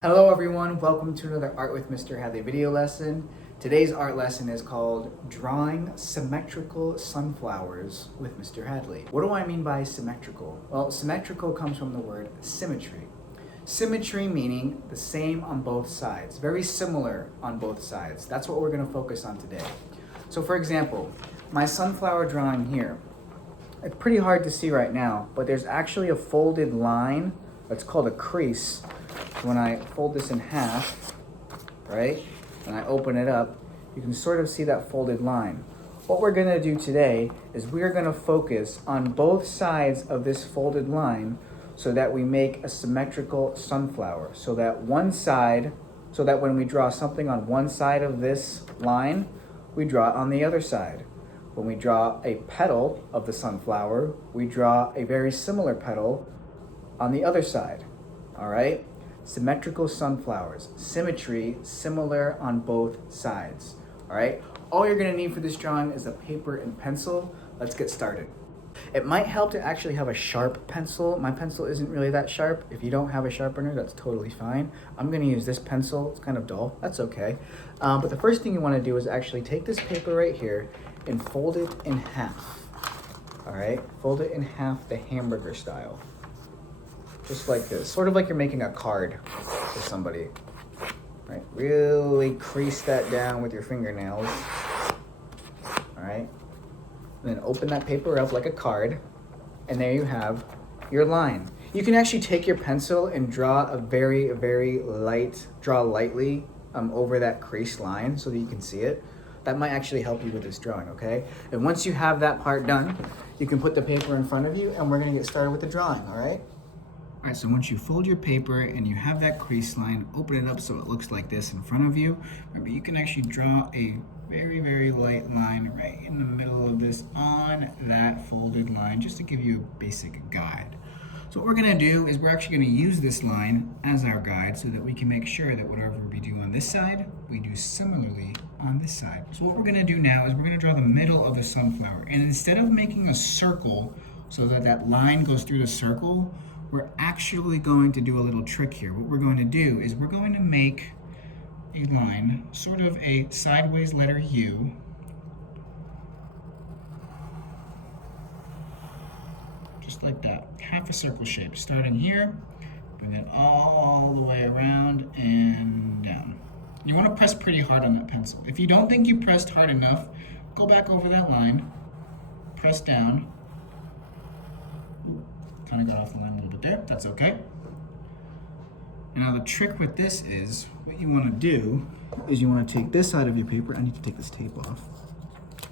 Hello everyone, welcome to another Art with Mr. Hadley video lesson. Today's art lesson is called Drawing Symmetrical Sunflowers with Mr. Hadley. What do I mean by symmetrical? Well, symmetrical comes from the word symmetry. Symmetry meaning the same on both sides, very similar on both sides. That's what we're going to focus on today. So for example, my sunflower drawing here, it's pretty hard to see right now, but there's actually a folded line that's called a crease. When I fold this in half, right, and I open it up, you can sort of see that folded line. What we're going to do today is we're going to focus on both sides of this folded line so that we make a symmetrical sunflower. So that when we draw something on one side of this line, we draw it on the other side. When we draw a petal of the sunflower, we draw a very similar petal on the other side. All right? Symmetrical sunflowers. Symmetry, similar on both sides. All right? All you're gonna need for this drawing is a paper and pencil. Let's get started. It might help to actually have a sharp pencil. My pencil isn't really that sharp. If you don't have a sharpener, that's totally fine. I'm gonna use this pencil. It's kind of dull. That's okay. But the first thing you wanna do is actually take this paper right here and fold it in half. All right? Fold it in half the hamburger style. Just like this, sort of like you're making a card for somebody, right? Really crease that down with your fingernails, all right? And then open that paper up like a card, and there you have your line. You can actually take your pencil and draw a very, very lightly over that creased line so that you can see it. That might actually help you with this drawing, okay? And once you have that part done, you can put the paper in front of you, and we're gonna get started with the drawing, all right? All right, so once you fold your paper and you have that crease line, open it up so it looks like this in front of you. Remember, you can actually draw a very, very light line right in the middle of this on that folded line, just to give you a basic guide. So what we're gonna do is we're actually gonna use this line as our guide so that we can make sure that whatever we do on this side, we do similarly on this side. So what we're gonna do now is we're gonna draw the middle of the sunflower. And instead of making a circle so that that line goes through the circle, we're actually going to do a little trick here. What we're going to do is we're going to make a line, sort of a sideways letter U, just like that, half a circle shape, starting here, bring it all the way around and down. You want to press pretty hard on that pencil. If you don't think you pressed hard enough, go back over that line, press down. Kind of got off the line a little bit there, that's okay. And now the trick with this is, what you want to do is you want to take this side of your paper, I need to take this tape off.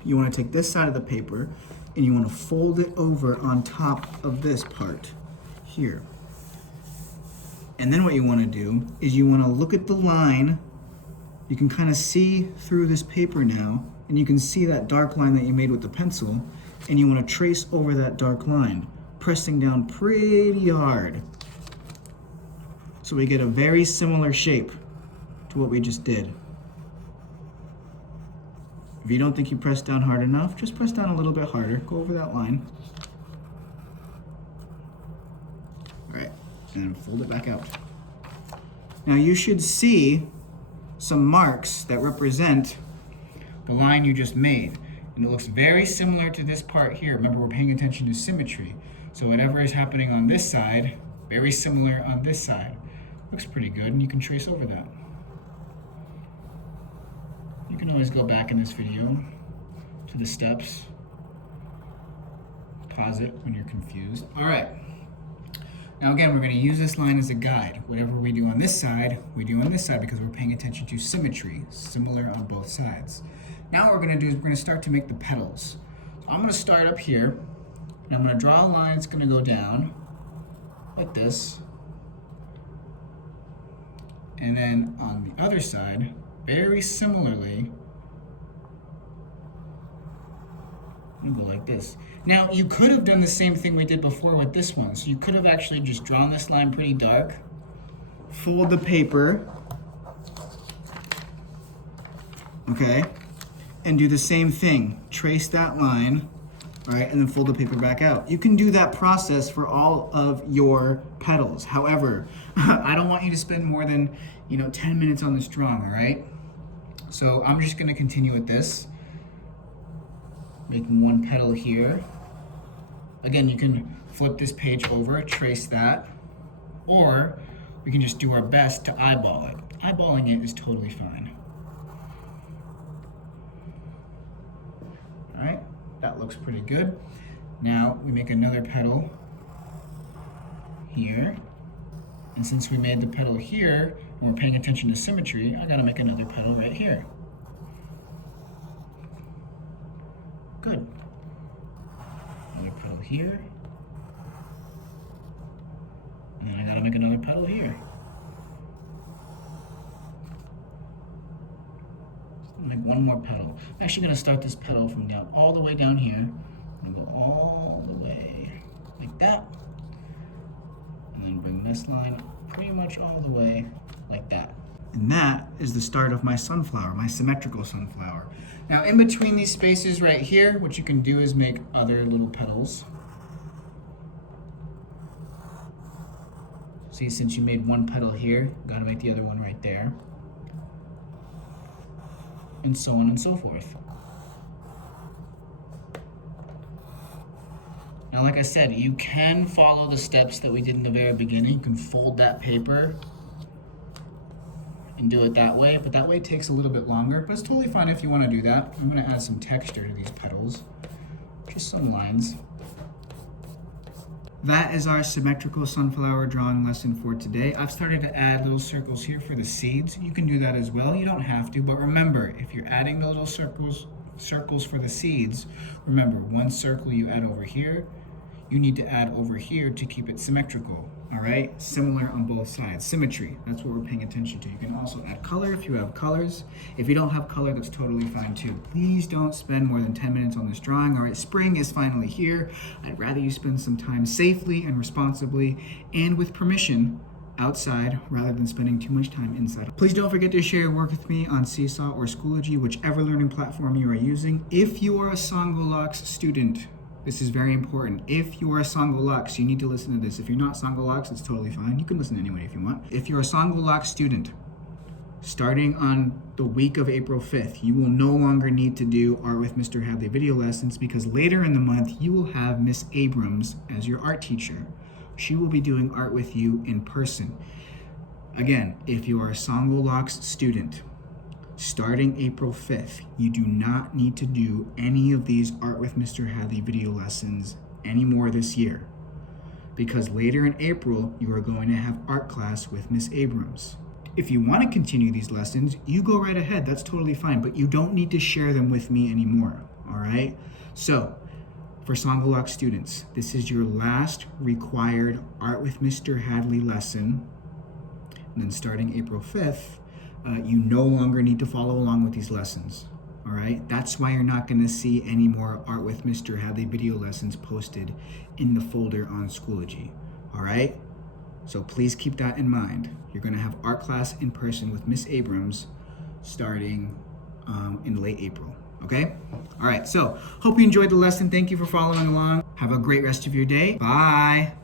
You want to take this side of the paper and you want to fold it over on top of this part here. And then what you want to do is you want to look at the line. You can kind of see through this paper now, and you can see that dark line that you made with the pencil, and you want to trace over that dark line, pressing down pretty hard. So we get a very similar shape to what we just did. If you don't think you pressed down hard enough, just press down a little bit harder. Go over that line. All right, and then fold it back out. Now you should see some marks that represent the line you just made. And it looks very similar to this part here. Remember, we're paying attention to symmetry. So whatever is happening on this side, very similar on this side. Looks pretty good, and you can trace over that. You can always go back in this video to the steps. Pause it when you're confused. All right. Now again, we're gonna use this line as a guide. Whatever we do on this side, we do on this side because we're paying attention to symmetry, similar on both sides. Now what we're gonna do is we're gonna start to make the petals. So I'm gonna start up here, and I'm gonna draw a line that's gonna go down like this. And then on the other side, very similarly, I'm gonna go like this. Now you could have done the same thing we did before with this one. So you could have actually just drawn this line pretty dark, fold the paper, okay, and do the same thing. Trace that line all right, and then fold the paper back out. You can do that process for all of your petals. However, I don't want you to spend more than 10 minutes on this drawing, all right? So I'm just gonna continue with this, making one petal here. Again, you can flip this page over, trace that, or we can just do our best to eyeball it. Eyeballing it is totally fine. All right, that looks pretty good. Now we make another petal here. And since we made the petal here, and we're paying attention to symmetry, I gotta make another petal right here. Good. Another petal here. And then I gotta make another petal here. Make one more petal. I'm actually gonna start this petal from down all the way down here. I'm gonna go all the way like that. And then bring this line pretty much all the way like that. And that is the start of my sunflower, my symmetrical sunflower. Now in between these spaces right here, what you can do is make other little petals. See, since you made one petal here, you gotta make the other one right there. And so on and so forth. Now, like I said, you can follow the steps that we did in the very beginning. You can fold that paper and do it that way, but that way it takes a little bit longer, but it's totally fine if you want to do that. I'm going to add some texture to these petals, just some lines. That is our symmetrical sunflower drawing lesson for today. I've started to add little circles here for the seeds. You can do that as well. You don't have to, but remember, if you're adding the little circles for the seeds, remember, one circle you add over here, you need to add over here to keep it symmetrical, all right? Similar on both sides, symmetry, that's what we're paying attention to. You can also add color if you have colors. If you don't have color, that's totally fine too. Please don't spend more than 10 minutes on this drawing, all right? Spring is finally here. I'd rather you spend some time safely and responsibly and with permission outside rather than spending too much time inside. Please don't forget to share your work with me on Seesaw or Schoology, whichever learning platform you are using. If you are a Sangolux student, this is very important. If you are a Sangolux, you need to listen to this. If you're not Sangolux, it's totally fine. You can listen anyway if you want. If you're a Sangolux student, starting on the week of April 5th, you will no longer need to do Art with Mr. Hadley video lessons because later in the month, you will have Miss Abrams as your art teacher. She will be doing art with you in person. Again, if you are a Sangolux student, starting April 5th, you do not need to do any of these Art with Mr. Hadley video lessons anymore this year because later in April, you are going to have art class with Miss Abrams. If you want to continue these lessons, you go right ahead, that's totally fine, but you don't need to share them with me anymore, all right? So, for Sangolux students, this is your last required Art with Mr. Hadley lesson, and then starting April 5th, you no longer need to follow along with these lessons, all right? That's why you're not gonna see any more Art with Mr. Hadley video lessons posted in the folder on Schoology, all right? So please keep that in mind. You're gonna have art class in person with Miss Abrams starting in late April, okay? All right, so hope you enjoyed the lesson. Thank you for following along. Have a great rest of your day. Bye.